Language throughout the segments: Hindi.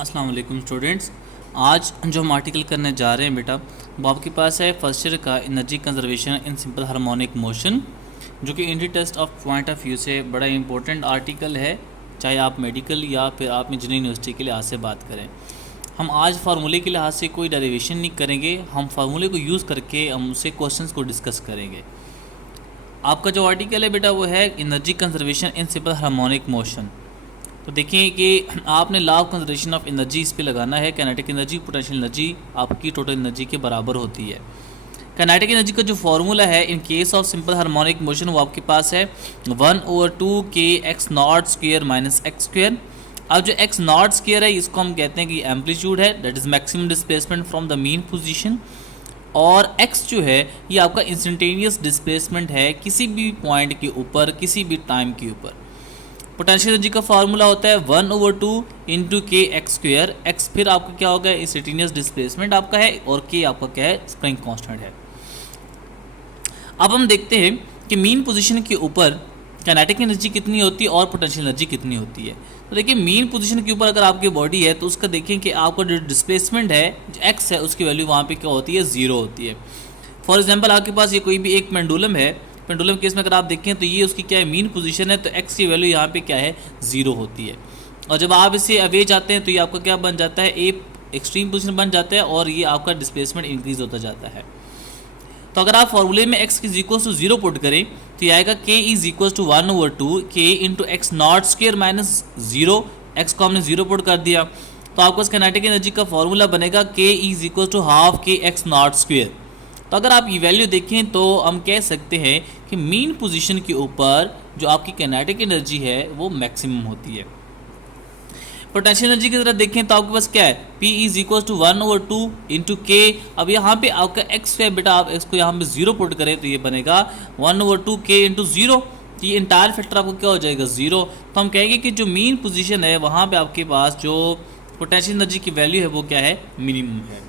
अस्सलाम वालेकुम स्टूडेंट्स। आज जो हम आर्टिकल करने जा रहे हैं बेटा, वो आपके पास है फर्स्ट ईयर का energy conservation in simple harmonic motion, जो कि इंडी test of point of view से बड़ा इंपॉर्टेंट आर्टिकल है, चाहे आप मेडिकल या फिर आप इंजीनियरिंग यूनिवर्सिटी के लिहाज से बात करें। हम आज फार्मूले के लिहाज से कोई डेरिवेशन नहीं करेंगे, हम फार्मूले को यूज़ करके हम उससे क्वेश्चंस को डिस्कस करेंगे। आपका जो आर्टिकल है बेटा वो है energy conservation in simple harmonic motion. तो देखिए कि आपने law of conservation of energy इस पे लगाना है। काइनेटिक एनर्जी पोटेंशियल एनर्जी आपकी टोटल एनर्जी के बराबर होती है। काइनेटिक एनर्जी का जो फॉर्मूला है in case of simple harmonic motion वो आपके पास है 1/2 के x naught square minus x square. अब जो एक्स नॉट स्क्वेयर है इसको हम कहते हैं कि एम्पलीट्यूड है, that is maximum displacement from the mean position, और x जो है ये आपका इंस्टेंटेनियस डिस्प्लेसमेंट है किसी भी पॉइंट के ऊपर, किसी भी टाइम के ऊपर। पोटेंशियल एनर्जी का फार्मूला होता है 1/2 into k x square. X फिर आपका क्या होगा, इंस्टेंटेनियस डिस्प्लेसमेंट आपका है, और के आपका क्या है, स्प्रिंग कांस्टेंट है। अब हम देखते हैं कि मीन पोजीशन के ऊपर काइनेटिक एनर्जी कितनी होती है और पोटेंशियल एनर्जी कितनी होती है। तो देखिए मीन पोजीशन के ऊपर अगर आपकी बॉडी है तो उसका देखें कि आपका जो डिस्प्लेसमेंट है, जो एक्स है, उसकी वैल्यू वहाँ पे क्या होती है, 0 होती है। फॉर एग्जांपल आपके पास ये कोई भी एक पेंडुलम है, पेंडुलम केस में अगर आप देखें तो ये उसकी क्या है, मीन पोजीशन है, तो एक्स की वैल्यू यहाँ पे क्या है, 0 होती है। और जब आप इसे अवे जाते हैं तो ये आपका क्या बन जाता है, ए एक्सट्रीम पोजीशन बन जाता है, और ये आपका डिस्प्लेसमेंट इंक्रीज होता जाता है। तो अगर आप फॉर्मूले में x is equal to 0 put करें तो ये आएगा k is equal to 1/2 k into x naught square minus 0। X को हमने 0 पुट कर दिया तो आपको काइनेटिक एनर्जी का फॉर्मूला बनेगा k is equal to half k x naught square. तो अगर आप ये वैल्यू देखें तो हम कह सकते हैं कि मीन पोजीशन के ऊपर जो आपकी काइनेटिक एनर्जी है वो मैक्सिमम होती है। पोटेंशियल एनर्जी की तरह देखें तो आपके पास क्या है, P is equal to 1/2 into k. अब यहाँ पे आपका x है बेटा, आप x को यहाँ पे 0 पुट करें तो ये बनेगा 1/2 k इंटू 0। तो ये इंटायर फैक्टर आपको क्या हो जाएगा, 0। तो हम कहेंगे कि जो मीन पोजीशन है वहाँ पे आपके पास जो पोटेंशियल एनर्जी की वैल्यू है वो क्या है, मिनिमम है।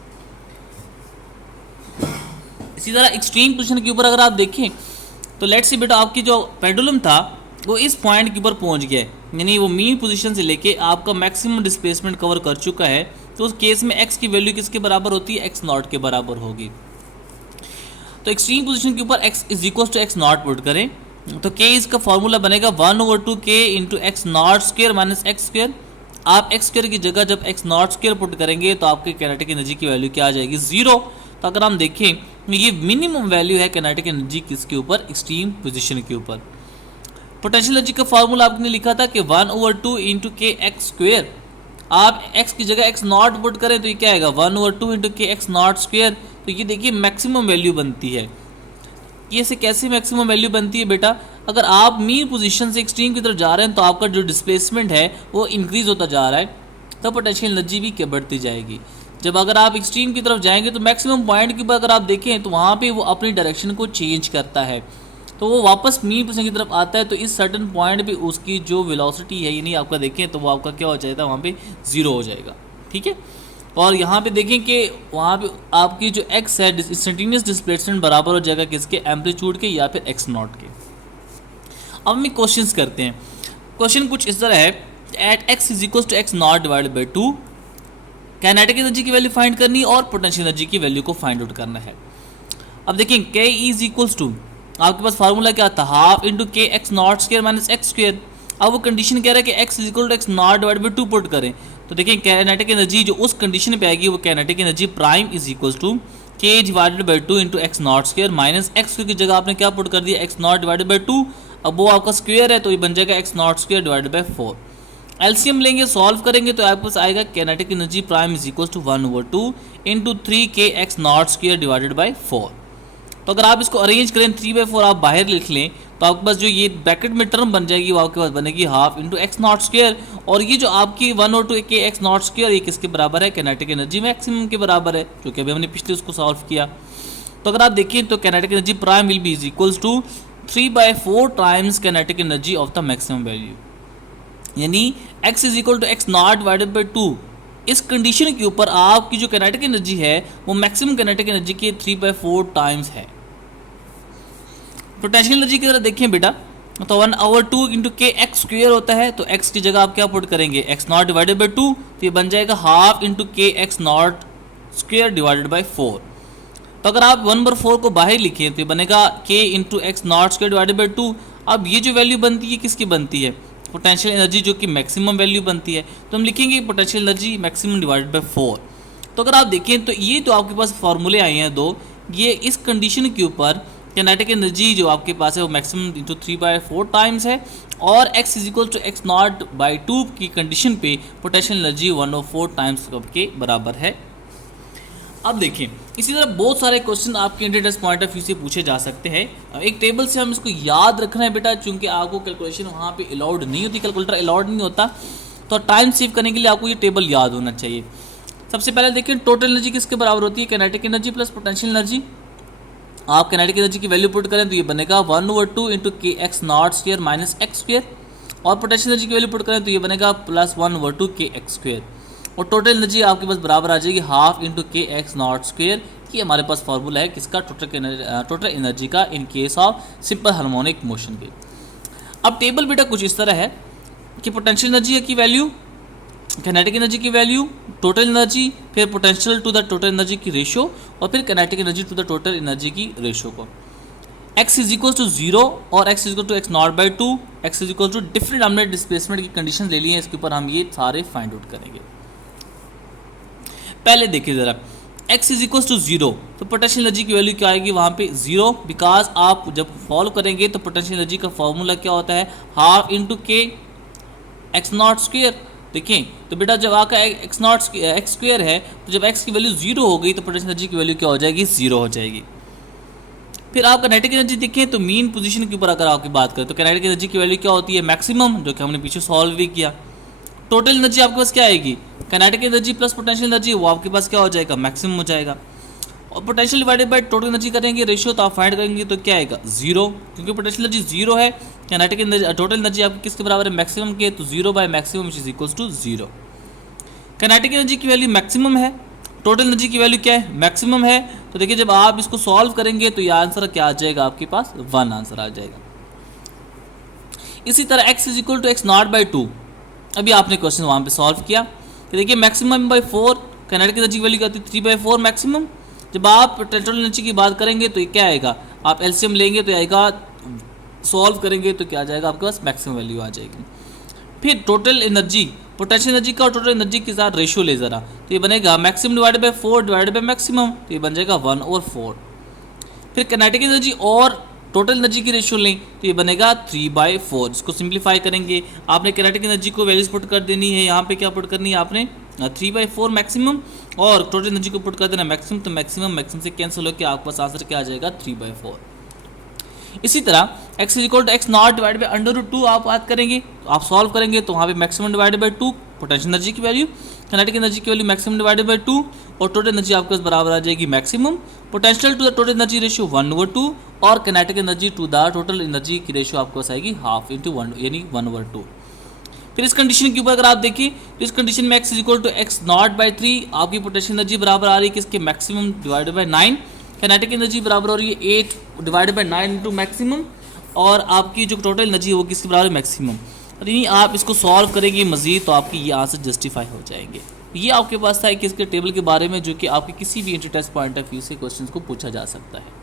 इसी तरह एक्सट्रीम पोजीशन के ऊपर अगर आप देखें तो लेट्स से बेटा आपकी जो पेंडुलम था वो इस पॉइंट के ऊपर पहुंच गया है, यानी वो मीन पोजीशन से लेके आपका मैक्सिमम डिस्प्लेसमेंट कवर कर चुका है। तो उस केस में x की वैल्यू किसके बराबर होती है, x नॉट के बराबर होगी। तो एक्सट्रीम पोजीशन के ऊपर x is equal to x naught put करें तो k इसका फॉर्मूला बनेगा 1/2 k into x naught square minus x square. आप एक्स स्क्वेयर की जगह जब एक्स नॉट स्क्वेयर पुट करेंगे तो आपकी काइनेटिक एनर्जी की वैल्यू क्या आ जाएगी, 0। तो अगर हम देखें तो ये मिनिमम वैल्यू है काइनेटिक एनर्जी किसके ऊपर, एक्सट्रीम पोजीशन के ऊपर। पोटेंशियल एनर्जी का फार्मूला आपने लिखा था कि 1/2 इंटू के एक्स स्क्वेयर। आप x की जगह x नॉट पुट करें तो ये क्या आएगा, 1/2 into k x naught square. तो ये देखिए मैक्सिमम वैल्यू बनती है। ये से कैसे मैक्सिमम वैल्यू बनती है बेटा, अगर आप मीन पोजीशन से एक्सट्रीम की तरफ जा रहे हैं तो आपका जो डिस्प्लेसमेंट है वो इंक्रीज होता जा रहा है, तो पोटेंशियल एनर्जी भी क्या बढ़ती जाएगी। जब अगर आप एक्सट्रीम की तरफ जाएंगे तो मैक्सिमम पॉइंट के ऊपर अगर आप देखें तो वहाँ पे वो अपनी डायरेक्शन को चेंज करता है, तो वो वापस मीन पोजीशन की तरफ आता है। तो इस सर्टन पॉइंट पे उसकी जो वेलोसिटी है, यानी आपका देखें तो वो आपका क्या हो जाएगा, वहाँ पे 0 हो जाएगा, ठीक है। और यहाँ पे देखें कि वहाँ पे आपकी जो x है इंस्टेंटेनियस डिस्प्लेसमेंट बराबर हो जाएगा किसके, एम्पलीट्यूड के या फिर x नॉट के। अब हम क्वेश्चंस करते हैं। क्वेश्चन कुछ इस तरह है, at x is equal to x naught divided by 2 kinetic energy की वैल्यू फाइंड करनी है और पोटेंशियल एनर्जी की वैल्यू को फाइंड आउट करना है। अब देखें k इज इक्वल्स टू, आपके पास फार्मूला क्या था, half into k x naught square minus x square. अब वो कंडीशन कह रहा है कि x is equal to x naught divide by 2 put करें तो देखिए काइनेटिक एनर्जी जो उस कंडीशन पे आएगी वो kinetic energy prime is equal to k divided by 2 into x naught square minus x की जगह आपने क्या पुट कर दिया, एक्स नॉट डिवाइडेड बाई 2। अब वो आपका स्क्वेयर है तो ये बन जाएगा x naught square divided by 4। LCM लेंगे, सॉल्व करेंगे तो आपके पास आएगा kinetic energy prime is equal to 1/2 into 3 k x naught square divided by 4। तो अगर आप इसको अरेंज करें 3/4 आप बाहर लिख लें तो आपके पास जो ये ब्रैकेट में टर्म बन जाएगी वो आपके पास बनेगी half into x naught square, और ये जो आपकी 1/2 के एक्स नॉट स्क्वेयर ये किसके बराबर है, काइनेटिक एनर्जी मैक्सिमम के बराबर है, क्योंकि अभी हमने पिछले उसको सॉल्व किया। तो अगर आप देखिए तो kinetic energy prime will be is equals to 3/4 times kinetic energy of the maximum value, यानी x is equal to x naught divided by 2। इस कंडीशन के ऊपर आपकी जो काइनेटिक एनर्जी है वो मैक्सिमम काइनेटिक एनर्जी के 3/4 टाइम्स है। पोटेंशियल एनर्जी की तरह देखें बेटा, तो 1/2 इंटू के एक्स स्क्वेयर होता है, तो एक्स की जगह आप क्या पुट करेंगे, एक्स नॉट डिवाइडेड बाई 2, तो ये बन जाएगा half into k x naught square divided by 4। तो अगर आप 1/4 को बाहर लिखें तो ये बनेगा के into x naught square divided by 2। अब ये जो वैल्यू बनती है किसकी बनती है, पोटेंशियल एनर्जी जो कि मैक्सिमम वैल्यू बनती है, तो हम लिखेंगे potential energy maximum divided by 4। तो अगर आप देखें तो ये तो आपके पास फार्मूले आए हैं दो, ये इस कंडीशन के ऊपर काइनेटिक एनर्जी जो आपके पास है वो मैक्सिमम इंटू 3/4 टाइम्स है, और x is equal to x naught by 2 की कंडीशन पे पोटेंशियल एनर्जी 1/4 टाइम्स के बराबर है। अब देखिए इसी तरह बहुत सारे क्वेश्चन आपके इंडियन पॉइंट ऑफ व्यू से पूछे जा सकते हैं। एक टेबल से हम इसको याद रखना है बेटा, चूंकि आपको कैलकुलेशन वहाँ पे अलाउड नहीं होती, कैलकुलेटर अलाउड नहीं होता, तो टाइम सेव करने के लिए आपको ये टेबल याद होना चाहिए। सबसे पहले देखिए टोटल एनर्जी किसके बराबर होती है, kinetic energy plus potential energy. आप काइनेटिक एनर्जी की वैल्यू पुट करें तो ये बनेगा 1/2 into k x naught square minus x square, और पोटेंशियल एनर्जी की वैल्यू पुट करें तो ये बनेगा प्लस 1/2 के एक्स स्क्वेयर, और टोटल एनर्जी आपके पास बराबर आ जाएगी half into k x naught square. ये हमारे पास फॉर्मूला है किसका, टोटल एनर्जी का in case of simple harmonic motion के। अब टेबल बेटा कुछ इस तरह है कि पोटेंशियल एनर्जी की वैल्यू, काइनेटिक एनर्जी की वैल्यू, टोटल एनर्जी, फिर potential to the total energy की रेशो, और फिर kinetic energy to the total energy की रेशो को। x इज इक्वल टू 0 और x is equal to x naught by 2, x is equal to different हमने डिस्प्लेसमेंट की कंडीशन ले ली है, इसके ऊपर हम ये सारे फाइंड आउट करेंगे। पहले देखिए जरा, x इज इक्वल टू 0, तो पोटेंशियल एनर्जी की वैल्यू क्या आएगी वहाँ पे 0, बिकॉज आप जब फॉलो करेंगे तो पोटेंशियल एनर्जी का फॉर्मूला क्या होता है, half into k x naught square. देखें तो बेटा जब आपका एक्स नॉट एक्स स्क्वेयर है, तो जब x की वैल्यू 0 हो गई तो पोटेंशियल एनर्जी की वैल्यू क्या हो जाएगी, 0 हो जाएगी। फिर आप काइनेटिक एनर्जी देखें तो मीन पोजीशन के ऊपर अगर आपकी बात करें तो काइनेटिक एनर्जी की वैल्यू क्या होती है, मैक्सिमम, जो कि हमने पीछे सॉल्व भी किया। टोटल एनर्जी आपके पास क्या आएगी, kinetic energy plus potential energy, वो आपके पास क्या हो जाएगा, मैक्सिमम हो जाएगा। और potential divided by total energy करेंगे रेशियो, तो आप फाइंड करेंगे तो क्या आएगा, 0, क्योंकि पोटेंशियल एनर्जी 0 है, काइनेटिक एनर्जी टोटल एनर्जी आपकी किसके बराबर है, मैक्सिमम के, तो 0 by maximum is equals to 0। Kinetic energy की वैल्यू मैक्सिमम है, टोटल एनर्जी की वैल्यू क्या है, मैक्सिमम है, तो देखिए जब आप इसको सॉल्व करेंगे तो ये आंसर क्या आ जाएगा आपके पास, 1 आंसर आ जाएगा। इसी तरह x is equal to x naught by 2, अभी आपने क्वेश्चन वहाँ पे सॉल्व किया, तो देखिए मैक्सिमम बाई 4, काइनेटिक एनर्जी की वैल्यू क्या होती है, 3/4 मैक्सिमम। जब आप टोटल एनर्जी की बात करेंगे तो ये क्या आएगा, आप एलसीएम लेंगे तो आएगा, सॉल्व करेंगे तो क्या आ जाएगा आपके पास, मैक्सिमम वैल्यू आ जाएगी। फिर टोटल एनर्जी, पोटेंशियल एनर्जी का और टोटल एनर्जी के साथ रेशियो ले जरा, तो ये बनेगा maximum divided by 4 divided by maximum, तो ये बन जाएगा 1/4। फिर काइनेटिक एनर्जी और टोटल एनर्जी की रेशियो लें तो ये बनेगा 3/4। इसको सिंप्लीफाई करेंगे, आपने काइनेटिक एनर्जी को वैल्यूज पुट कर देनी है, यहाँ पे क्या पुट करनी है आपने 3/4 मैक्सिमम, और टोटल एनर्जी को पुट कर देना मैक्सिमम, तो मैक्सिमम से कैंसिल होकर आपके पास आंसर क्या आ जाएगा, 3/4। इसी तरह x is equal to x naught divide by √2 आप बात करेंगे, तो आप सॉल्व करेंगे तो वहाँ पे maximum divided by 2, potential energy की वैल्यू, काइनेटिक एनर्जी की वैल्यू मैक्सिमम डिवाइडेड बाई 2, और टोटल एनर्जी आपके पास बराबर आ जाएगी maximum, potential to the total energy ratio 1/2, और kinetic energy to the total energy की रेशियो आपके पास आएगी हाफ इंटू 1 यानी 1/2। फिर इस कंडीशन के ऊपर अगर आप देखिए तो इस कंडीशन में x is equal to x naught by 3, आपकी पोटेंशियल एनर्जी बराबर आ रही है किसके, maximum divided by 9, kinetic energy बराबर हो रही है 8 डिवाइडेड बाई 9 इंटू मैक्सिमम, और आपकी जो टोटल एनर्जी है वो किसके बराबर है, मैक्सिमम। और यही आप इसको सॉल्व करेंगे मजीद तो आपकी ये आंसर जस्टिफाई हो जाएंगे। ये आपके पास था कि इसके टेबल के बारे में जो कि आपके किसी भी interest point of view से क्वेश्चन को पूछा जा सकता है।